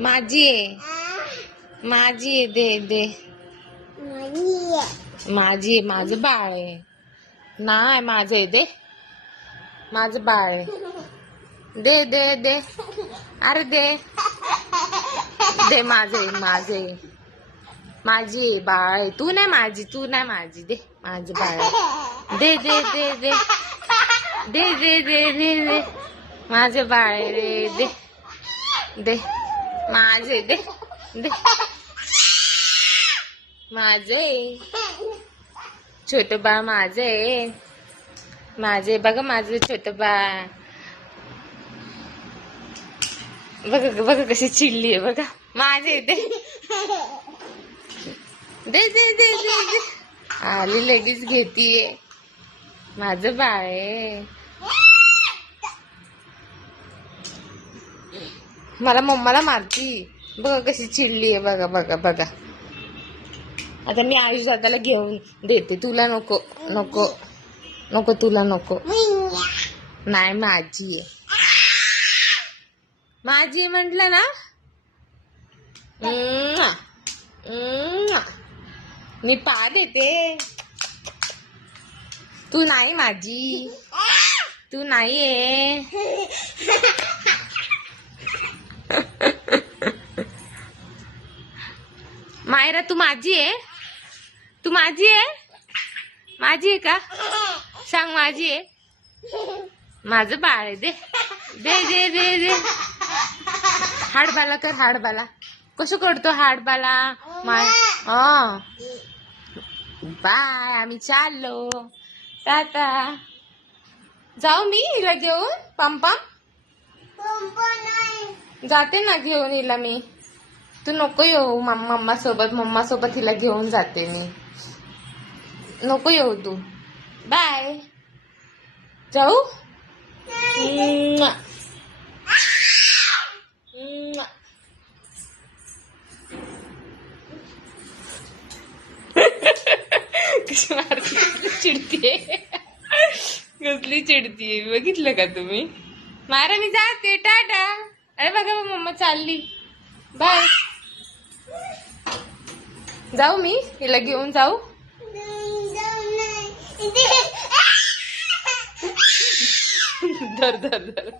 माझी आहे. माझी आहे दे दे. माझी आहे माझं बाळ आहे. नाही माझं आहे दे. माझं बाळ आहे. दे दे दे. अरे दे. दे माझे माझे माझी बाळ आहे. तू नाही माझी तू नाही माझी. दे माझी बाळ आहे. दे दे दे दे. दे दे दे दे दे. माझं बाळ रे दे. दे. माझे दे दे. माझे. छोट बाळ माझे. माझे बघा माझं छोट बाळ बघा बघा कशी चिडली आहे बघा. माझे दे दे दे दे दे. आली लेडीज घेतीये. माझं बाळ आहे. मला मम्माला मारती. बघा कशी चिडली आहे. बघा बघा बघा. आता मी आयुष दादाला घेऊन देते. तुला नको नको नको तुला नको. नाही माझी आहे. माझी म्हटलं ना? मी पा देते. तू नाही माझी. तू नाही आहे मायरा तू माझी आहे? तू माझी आहे? माझी आहे का? सांग माझी आहे. माझं बाळ आहे दे. दे दे दे दे. हाडबाला कर हाडबाला. कसं करतो हाडबाला? माय बाय आम्ही चाललो. टाटा. जाऊ मी हिला घेऊन? पंपा जाते ना घेऊन हिला मी. तू नको येऊ मम्मा सोबत मम्मा सोबत हिला घेऊन जाते मी. नको येऊ तू. बाय जाऊ. कशी मारते? कसली चिडतीये? कसली चिडतीये? बघितलं का तुम्ही? मारा मी जाते. टाटा. अरे बघ, मम्मा चालली. बाय जाऊ मी हिला घेऊन जाऊ. धर धर धर.